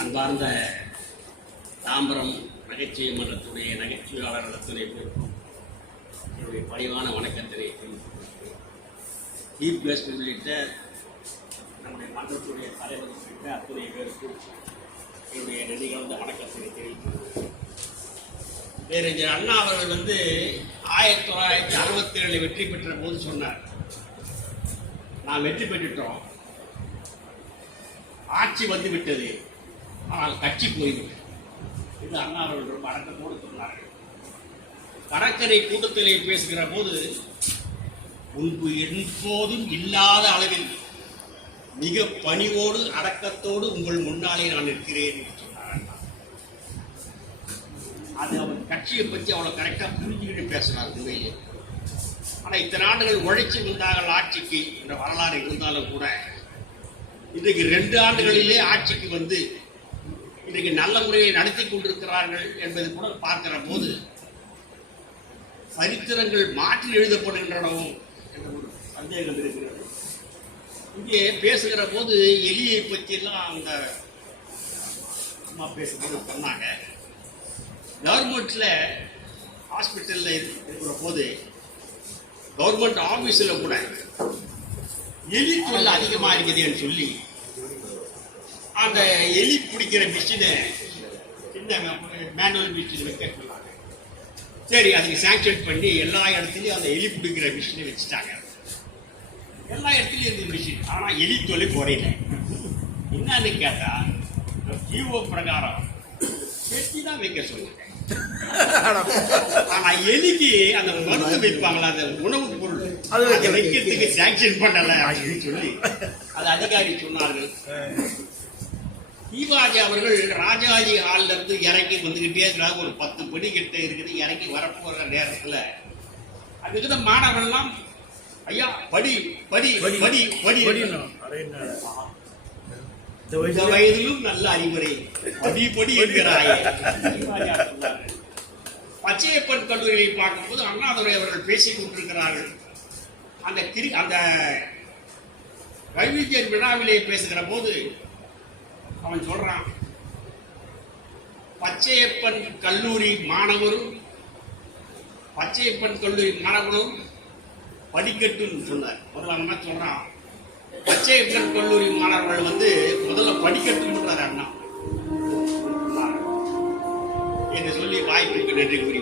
அன்பார்ந்த தாம்பரம் நகைச்சுவை மன்றத்துடைய நகைச்சுவையாளர் அத்துணை பேருக்கும் என்னுடைய பணிவான வணக்கத்தினை சீஃப் கெஸ்ட் உள்ளிட்ட நம்முடைய மன்றத்துடைய தலைவர் உள்ளிட்ட அத்துணை பேருக்கும் என்னுடைய நெறிகலந்த வணக்கத்தினை தெரிவிக்கிறேன். பேரறிஞர் அண்ணா அவர்கள் 1967 வெற்றி பெற்ற போது சொன்னார், நான் வெற்றி பெற்றுட்டோம், ஆட்சி வந்து விட்டது, ஆனால் கட்சி போய்விட்டது. இது அண்ணா அவர்கள் ரொம்ப அடக்கத்தோடு சொன்னார்கள். கடற்கரை கூட்டத்திலே பேசுகிற போது, முன்பு எப்போதும் இல்லாத அளவில் மிக பணிவோடு அடக்கத்தோடு உங்கள் முன்னாலே நான் நிற்கிறேன் என்று சொன்னார். அது அவர் கட்சியை பற்றி அவ்வளவு கரெக்டா புரிஞ்சுக்கிட்டு பேசினார் உண்மையிலே. ஆனால் இத்தனை ஆண்டுகள் உழைச்சி வந்தார்கள் ஆட்சிக்கு என்ற வரலாறு இருந்தாலும் கூட, இன்றைக்கு 2 ஆண்டுகளிலே ஆட்சிக்கு வந்து இன்றைக்கு நல்ல முறையை நடத்தி கொண்டிருக்கிறார்கள் என்பதை கூட பார்க்கிற போது சரித்திரங்கள் மாற்றி எழுதப்படுகின்றனவோ என்ற ஒரு சந்தேகம் இருக்கிறது. இங்கே பேசுகிற போது எலியை பற்றியெல்லாம் அந்த அம்மா பேசும்போது சொன்னாங்க, கவர்மெண்ட்ல ஹாஸ்பிட்டல்ல இருக்கிற போது கவர்மெண்ட் ஆபீஸில் கூட எலி தொல்லை அதிகமாக இருக்குதுன்னு சொல்லி அந்த எலி பிடிக்கிற மிஷினை சின்ன மேனுவல் மிஷின் வைக்க சொன்னாங்க. சரி, அதுக்கு சாங்ஷன் பண்ணி எல்லா இடத்துலையும் அந்த எலி பிடிக்கிற மிஷினை வச்சுட்டாங்க. எல்லா இடத்துலையும் இந்த மிஷின், ஆனால் எலி தொல்லை குறையில. என்னன்னு கேட்டா, ஜீவோ பிரகாரம் வெட்டி தான் வைக்க சொல்லுங்க. ஆனா எலிக்கு அந்த மருந்து வைப்பாங்களா, அந்த உணவு பொருள் அதை வைக்கிறதுக்கு சாங்ஷன் பண்ணல அப்படின்னு சொல்லி அது அதிகாரி சொன்னார்கள். தீபாஜி அவர்கள் ராஜாஜி ஹால்ல இருந்து இறங்கி வந்துகிட்டே இருக்கிறாங்க. ஒரு 10 படி கிட்ட இருக்குது. இறங்கி வரப்போற நேரத்துல அதுக்கு மாணவர்கள்லாம், ஐயா படி படி படி படி, இந்த வயதிலும் நல்ல அறிவுரை, படி படி என்கிறாயே. பச்சையப்பன் கல்லூரியை பார்க்கும்போது அண்ணாதுரை அவர்கள் பேசிக் கொண்டிருக்கிறார்கள். அந்த கல்விஞர் விழாவிலே பேசுகிற போது அவன் சொல்றான், பச்சையப்பன் கல்லூரி மாணவரும் படிக்கட்டும் சொன்னார். முதல்ல சொல்றான், பச்சையப்பன் கல்லூரி மாணவர்கள் முதல்ல படிக்கட்டும் அண்ணா என்று சொல்லி வாய்ப்புக்கு நன்றி கூறி